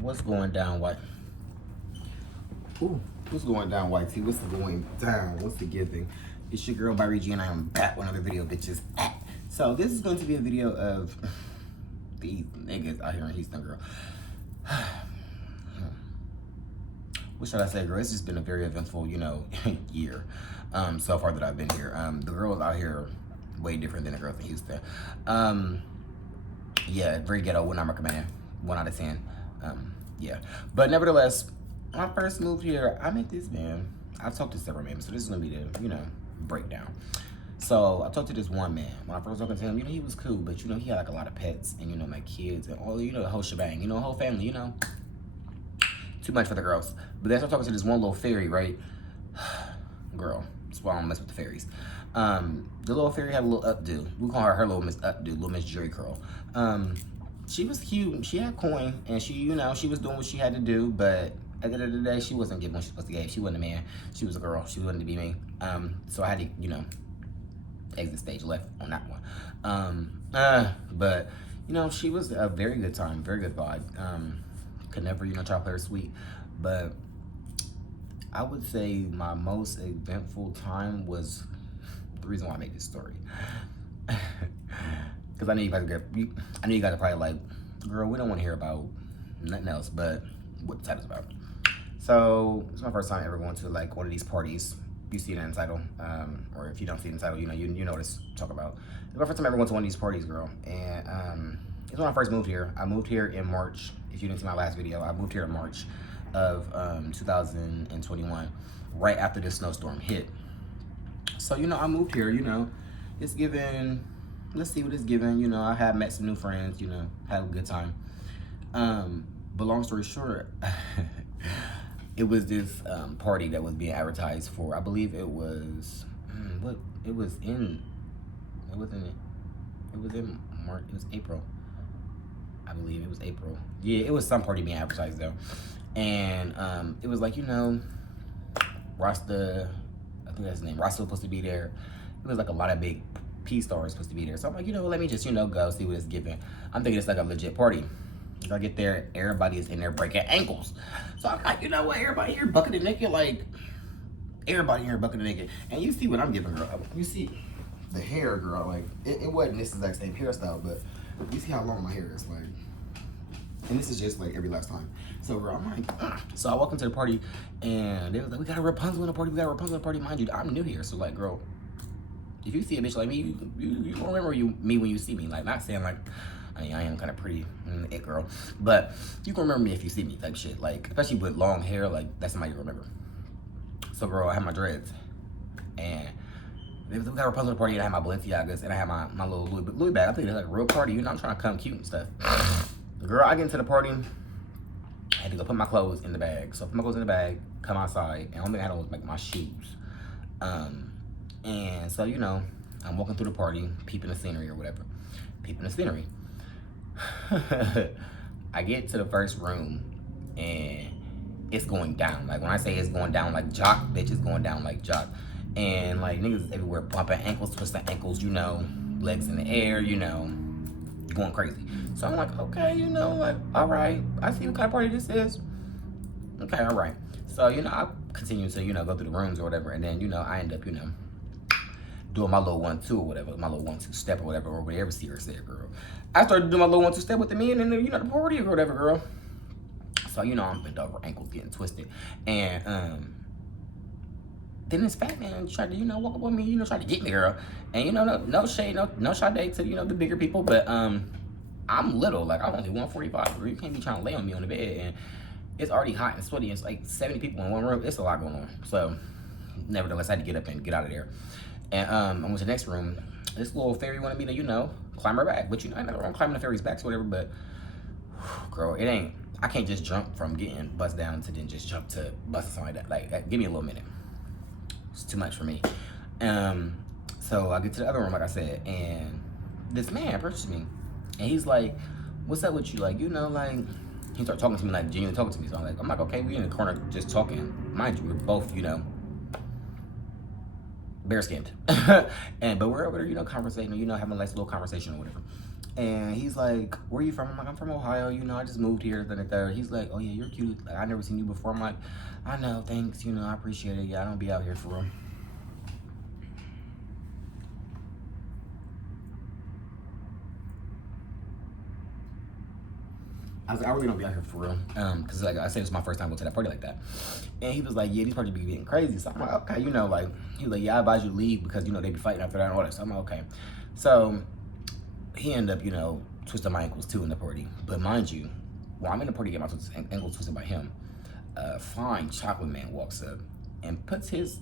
What's going down, White? Ooh, what's going down, White T? What's going down? What's the giving? It's your girl, Byrie G, and I am back with another video, bitches. So, this is going to be a video of these niggas out here in Houston, girl. What should I say, girl? It's just been a very eventful, year so far that I've been here. The girls out here way different than the girls in Houston. Yeah, very ghetto, would not recommend. 1 out of 10. Yeah. But nevertheless, when I first moved here, I met this man. I've talked to several men, so this is gonna be the, breakdown. So I talked to this one man. When I first talked to him, he was cool, but he had like a lot of pets and my kids and all, the whole shebang, the whole family, Too much for the girls. But then I started talking to this one little fairy, right? Girl, that's why I don't mess with the fairies. The little fairy had a little updo. We call her little Miss Updo, little Miss Jerry Curl. She was cute. She had coin, and she, she was doing what she had to do. But at the end of the day, she wasn't getting what she was supposed to get. She wasn't a man. She was a girl. She wanted to be me. So I had to, exit stage left on that one. But she was a very good time, very good vibe. Could never, try to play her sweet, but I would say my most eventful time was the reason why I made this story. Because I know you guys are probably like, girl, we don't want to hear about nothing else but what the title's about. So it's my first time ever going to like one of these parties. You see it in the title, or if you don't see it in the title, you know what to talk about. It's my first time ever going to one of these parties, girl, and it's when I first moved here. I moved here in March. If you didn't see my last video, I moved here in March of 2021, right after this snowstorm hit. So, I moved here, it's given, let's see what it's given. I have met some new friends, had a good time. But long story short, it was this party that was being advertised for, I believe it was, it was in March, it was April. I believe it was April. Yeah, it was some party being advertised though. And it was like, Rasta, I think that's his name, Rasta was supposed to be there. It was like a lot of big P-stars supposed to be there. So I'm like, let me just, go see what it's giving. I'm thinking it's like a legit party. If I get there, everybody is in there breaking ankles. So I'm like, what, everybody here bucketed naked? Like, everybody here bucketed naked. And you see what I'm giving, girl. You see the hair, girl, like, it wasn't this exact same hairstyle, but you see how long my hair is, like, and this is just like every last time. So girl, I'm like, ugh. So I walk into the party, and they was like, we got a Rapunzel in the party, Mind you, I'm new here, so like, girl, if you see a bitch like me, you don't remember me when you see me. Like, not saying like, I am kind of pretty, it girl, but you can remember me if you see me, type shit. Like, especially with long hair, like, that's somebody you remember. So girl, I had my dreads, and we got a Rapunzel party, and I had my Balenciagas, and I had my little Louis bag. I think it's like a real party, I'm trying to come cute and stuff. Girl, I get into the party, I had to go put my clothes in the bag. So I put my clothes in the bag, come outside, and the only thing I had on was like my shoes. And so, I'm walking through the party, peeping the scenery or whatever. Peeping the scenery. I get to the first room, and it's going down. Like, when I say it's going down like jock, bitch, it's going down like jock. And like, niggas is everywhere, bumping ankles, twisting ankles, legs in the air, going crazy. So I'm like, okay, like, all right, I see what kind of party this is. Okay, all right. So, I continue to, go through the rooms or whatever, and then, I end up, doing my little 1-2 or whatever, my little 1-2 step or whatever Sierra said, girl. I started doing my little 1-2 step with the men and the party or whatever, girl. So, I'm bent over, ankles getting twisted. And, then this fat man tried to, walk up on me, try to get me, girl. And, no shade, no shade to, the bigger people, but, I'm little, like, I'm only 145, girl. You can't be trying to lay on me on the bed, and it's already hot and sweaty. It's like 70 people in one room. It's a lot going on. So, nevertheless, I had to get up and get out of there. And I went to the next room. This little fairy wanted me to, climb her back. But, I never climbing the fairy's back or whatever, but, girl, I can't just jump from getting bust down to then just jump to busting something like that. Give me a little minute. It's too much for me. So I get to the other room, like I said, and this man approaches me. And he's like, what's up with you? Like, like, he started talking to me, like, genuinely talking to me. So I'm like, okay, we in the corner just talking. Mind you, we're both, bare skinned. But we're over there, conversating, having a nice little conversation or whatever. And he's like, where you from? I'm like, I'm from Ohio. You know, I just moved here. Then and there. He's like, oh yeah, you're cute. Like, I never seen you before. I'm like, I know, thanks. You know, I appreciate it. Yeah, I don't be out here for real. I was like, I really don't be out here for real. Cause like I said, it's my first time going to that party like that. And he was like, yeah, these parties be getting crazy. So I'm like, okay, you know, like, he was like, yeah, I advise you to leave because, you know, they be fighting after that and all that. So I'm like, okay. So he ended up, you know, twisting my ankles too in the party. But mind you, while I'm in the party getting my ankles twisted by him, a fine chocolate man walks up and puts his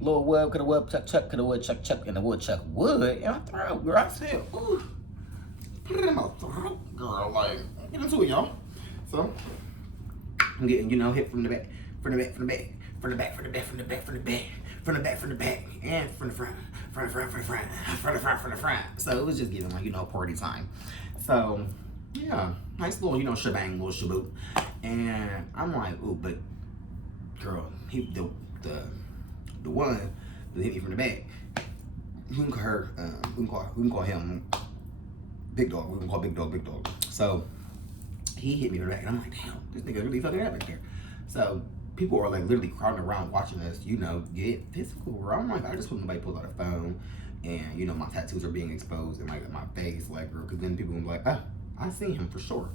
little wub, coulda wub, chuck, coulda wood, chuck, and the woodchuck wood in my throat, girl. I said, ooh, put it in my throat, girl. Like, get into it, y'all. So, I'm getting, you know, hit from the back, from the back, from the back, from the back, from the back, from the back, from the back, from the back, from the back, and from the front, from the front, from the front, from the front, from the front. So it was just giving like, you know, party time. So, yeah, nice little, you know, shebang, little shaboot. And I'm like, ooh, but girl, the one that hit me from the back, we can call her, we can call him Big Dog. We can call Big Dog. So he hit me in the back, and I'm like, damn, this nigga really fucking up right there. So people are like literally crowding around watching us, you know, get physical, bro. I'm like, I just hope nobody pulls out a phone, and you know, my tattoos are being exposed and like my face, like, girl, because then people will be like, oh, I seen him for sure.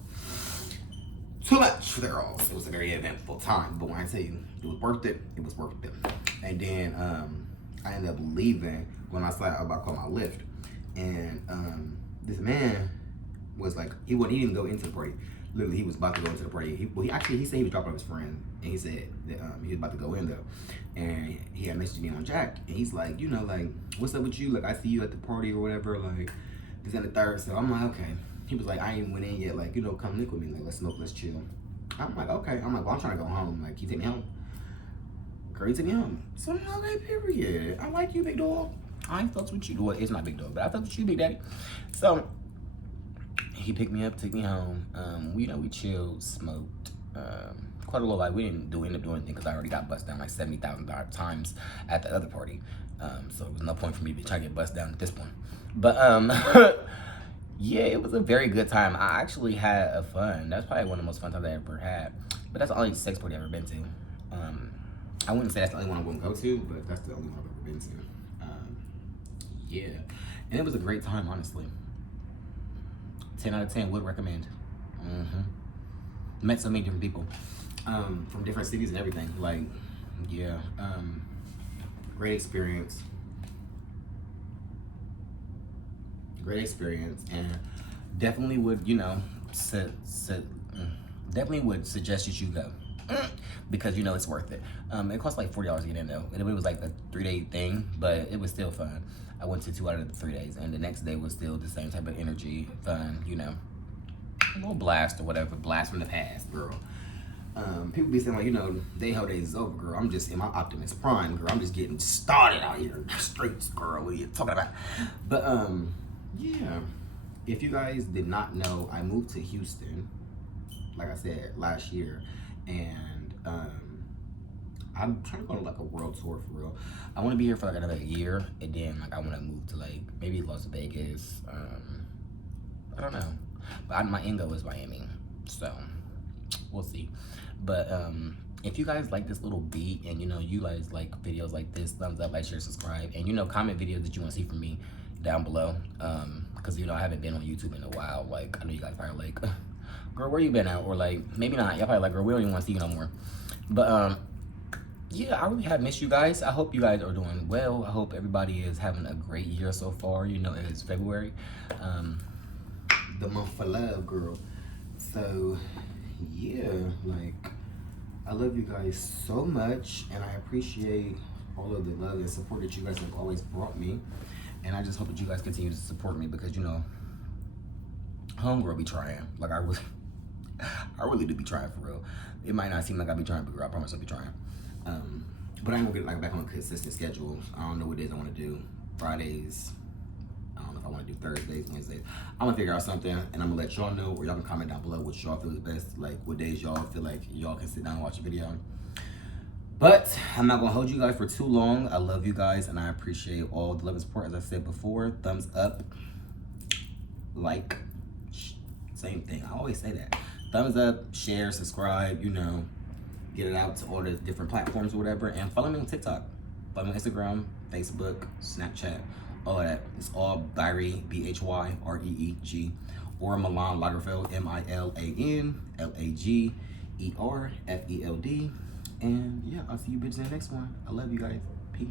Too much for the girls. It was a very eventful time, but when I tell you it was worth it, it was worth it. And then I ended up leaving when I was about to call my Lyft, and this man was like, he didn't go into the party. Literally, he was about to go into the party. He said he was dropping off his friend, and he said that he was about to go in though, and he had messaged me on Jack, and he's like, you know, like, what's up with you? Like, I see you at the party or whatever, like, this and the third. So I'm like, okay. He was like, I ain't went in yet, like, you know, come link with me, like, let's smoke, let's chill. I'm like, okay. I'm like, well, I'm trying to go home. Like, can you take me home? Girl, you take me home. So I'm like, okay, period. I like you, big dog. I ain't fucks with you. Well, it's not big dog, but I fucks with you, big daddy. So he picked me up, took me home. You know, we chilled, smoked. Quite a little. Like, we didn't end up doing anything because I already got bust down like 70,000 times at the other party. So there was no point for me to try to get bust down at this point. But yeah, it was a very good time. I actually had a fun. That's probably one of the most fun times I ever had. But that's the only sex party I've ever been to. I wouldn't say that's the only one I'm going to go to, but that's the only one I've ever been to. Yeah, and it was a great time, honestly. 10 out of 10 would recommend. Met so many different people from different cities and everything. Like, yeah, great experience. Great experience, and definitely would, you know, definitely would suggest that you go because, you know, it's worth it. It cost like $40 to get in though, and it was like a 3-day thing, but it was still fun. I went to 2 out of the 3 days, and the next day was still the same type of energy, fun, you know, a little blast or whatever, blast from the past, girl. People be saying like, you know, they whole days is over, girl. I'm just in my Optimus Prime, girl. I'm just getting started out here in the streets, girl. What are you talking about? But yeah, if you guys did not know, I moved to Houston, like I said, last year, and I'm trying to go to like a world tour for real. I want to be here for like another year, and then like I want to move to like maybe Las Vegas. I don't know, but my end goal is Miami, so we'll see. But if you guys like this little beat, and you know you guys like videos like this, thumbs up, like, share, subscribe, and you know, comment videos that you want to see from me down below, because you know I haven't been on YouTube in a while. Like, I know you guys probably like, girl, where you been at? Or like, maybe not, y'all probably like, girl, we don't even want to see you no more. But yeah, I really have missed you guys. I hope you guys are doing well. I hope everybody is having a great year so far. You know, it's February, the month for love, girl. So yeah, like, I love you guys so much, and I appreciate all of the love and support that you guys have always brought me. And I just hope that you guys continue to support me, because, you know, homegirl be trying. Like, I really do be trying for real. It might not seem like I be trying, but girl, I promise I'll be trying. But I ain't gonna get like back on a consistent schedule. I don't know what days I want to do. Fridays. I don't know if I want to do Thursdays, Wednesdays. I'm gonna figure out something, and I'm gonna let y'all know, or y'all can comment down below what y'all feel is best. Like, what days y'all feel like y'all can sit down and watch a video. But I'm not gonna hold you guys for too long. I love you guys, and I appreciate all the love and support. As I said before, thumbs up, like, same thing. I always say that. Thumbs up, share, subscribe, you know, get it out to all the different platforms or whatever. And follow me on TikTok. Follow me on Instagram, Facebook, Snapchat, all of that. It's all Bhyreeg, B-H-Y-R-E-E-G, or Milan Lagerfeld, M-I-L-A-N-L-A-G-E-R-F-E-L-D. And yeah, I'll see you bitches in the next one. I love you guys. Peace.